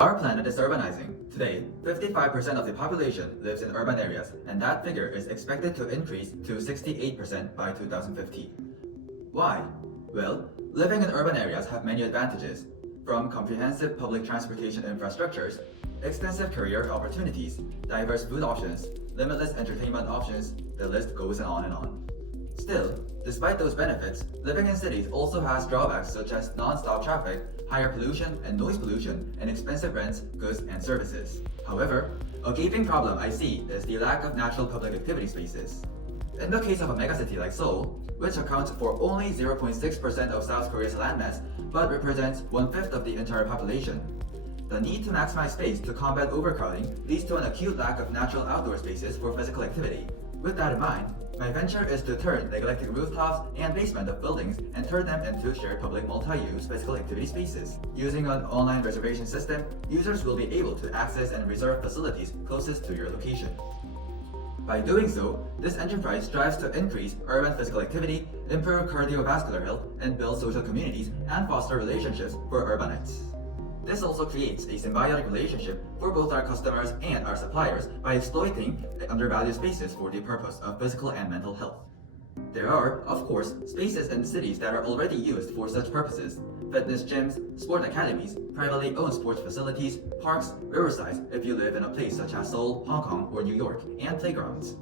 Our planet is urbanizing. Today, 55% of the population lives in urban areas, and that figure is expected to increase to 68% by 2050. Why? Well, living in urban areas have many advantages, from comprehensive public transportation infrastructures, extensive career opportunities, diverse food options, limitless entertainment options, the list goes on and on. Still, despite those benefits, living in cities also has drawbacks such as non-stop traffic, higher pollution and noise pollution, and expensive rents, goods, and services. However, a gaping problem I see is the lack of natural public activity spaces. In the case of a megacity like Seoul, which accounts for only 0.6% of South Korea's landmass but represents one-fifth of the entire population, the need to maximize space to combat overcrowding leads to an acute lack of natural outdoor spaces for physical activity. With that in mind, my venture is to turn neglected rooftops and basement of buildings and turn them into shared public multi-use physical activity spaces. Using an online reservation system, users will be able to access and reserve facilities closest to your location. By doing so, this enterprise strives to increase urban physical activity, improve cardiovascular health, and build social communities and foster relationships for urbanites. This also creates a symbiotic relationship for both our customers and our suppliers by exploiting undervalued spaces for the purpose of physical and mental health. There are, of course, spaces in cities that are already used for such purposes: fitness gyms, sport academies, privately owned sports facilities, parks, riversides if you live in a place such as Seoul, Hong Kong, or New York, and playgrounds.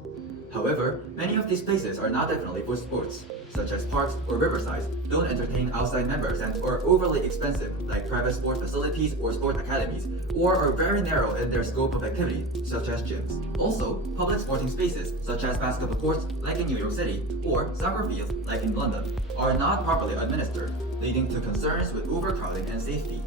However, many of these places are not definitely for sports, such as parks or riversides don't entertain outside members and are overly expensive, like private sport facilities or sport academies, or are very narrow in their scope of activity, such as gyms. Also, public sporting spaces, such as basketball courts, like in New York City, or soccer fields, like in London, are not properly administered, leading to concerns with overcrowding and safety.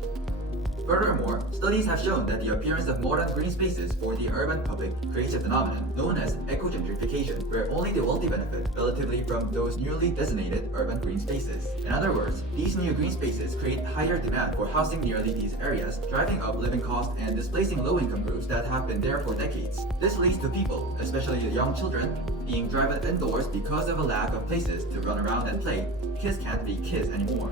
Furthermore, studies have shown that the appearance of modern green spaces for the urban public creates a phenomenon known as eco-gentrification, where only the wealthy benefit relatively from those newly designated urban green spaces. In other words, these new green spaces create higher demand for housing nearly these areas, driving up living costs and displacing low-income groups that have been there for decades. This leads to people, especially young children, being driven indoors because of a lack of places to run around and play. Kids can't be kids anymore.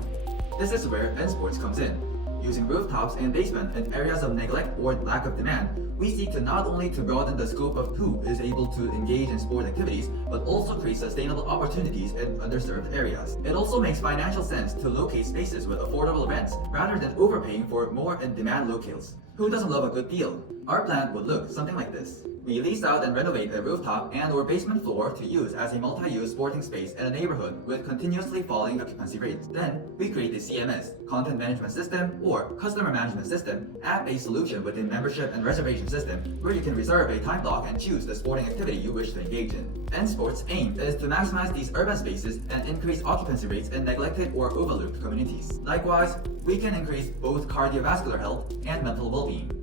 This is where ENSPORTS comes in. Using rooftops and basement in areas of neglect or lack of demand, we seek to not only to broaden the scope of who is able to engage in sport activities, but also create sustainable opportunities in underserved areas. It also makes financial sense to locate spaces with affordable rents rather than overpaying for more in-demand locales. Who doesn't love a good deal? Our plan would look something like this. We lease out and renovate a rooftop and or basement floor to use as a multi-use sporting space in a neighborhood with continuously falling occupancy rates. Then, we create a CMS, Content Management System, or Customer Management System, app-based solution within membership and reservation system where you can reserve a time block and choose the sporting activity you wish to engage in. ENSPORTS' aim is to maximize these urban spaces and increase occupancy rates in neglected or overlooked communities. Likewise, we can increase both cardiovascular health and mental well-being.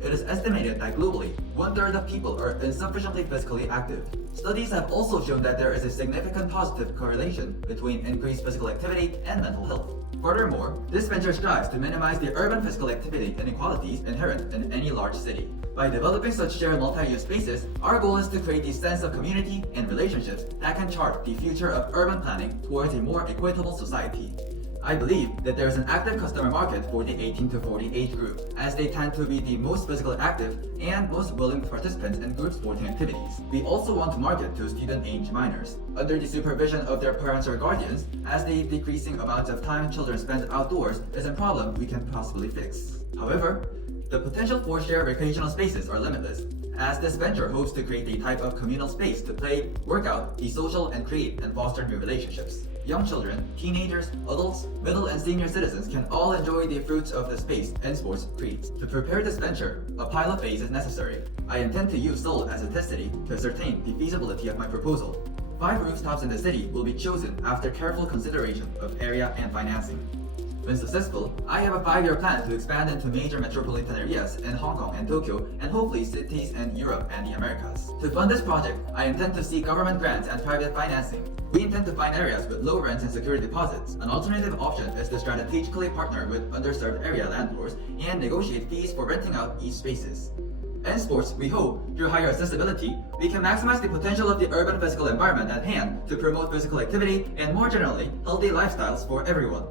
It is estimated that globally, 1/3 of people are insufficiently physically active. Studies have also shown that there is a significant positive correlation between increased physical activity and mental health. Furthermore, this venture strives to minimize the urban physical activity inequalities inherent in any large city. By developing such shared multi-use spaces, our goal is to create a sense of community and relationships that can chart the future of urban planning towards a more equitable society. I believe that there is an active customer market for the 18 to 40 age group, as they tend to be the most physically active and most willing participants in group sporting activities. We also want to market to student-age minors, under the supervision of their parents or guardians, as the decreasing amount of time children spend outdoors is a problem we can possibly fix. However, the potential for shared recreational spaces are limitless, as this venture hopes to create a type of communal space to play, work out, be social, and create and foster new relationships. Young children, teenagers, adults, middle and senior citizens can all enjoy the fruits of the space ENSPORTS creates. To prepare this venture, a pilot phase is necessary. I intend to use Seoul as a test city to ascertain the feasibility of my proposal. 5 rooftops in the city will be chosen after careful consideration of area and financing. When successful, I have a 5-year plan to expand into major metropolitan areas in Hong Kong and Tokyo, and hopefully cities in Europe and the Americas. To fund this project, I intend to seek government grants and private financing. We intend to find areas with low rents and security deposits. An alternative option is to strategically partner with underserved area landlords and negotiate fees for renting out each spaces. ENSPORTS, we hope, through higher accessibility, we can maximize the potential of the urban physical environment at hand to promote physical activity and more generally, healthy lifestyles for everyone.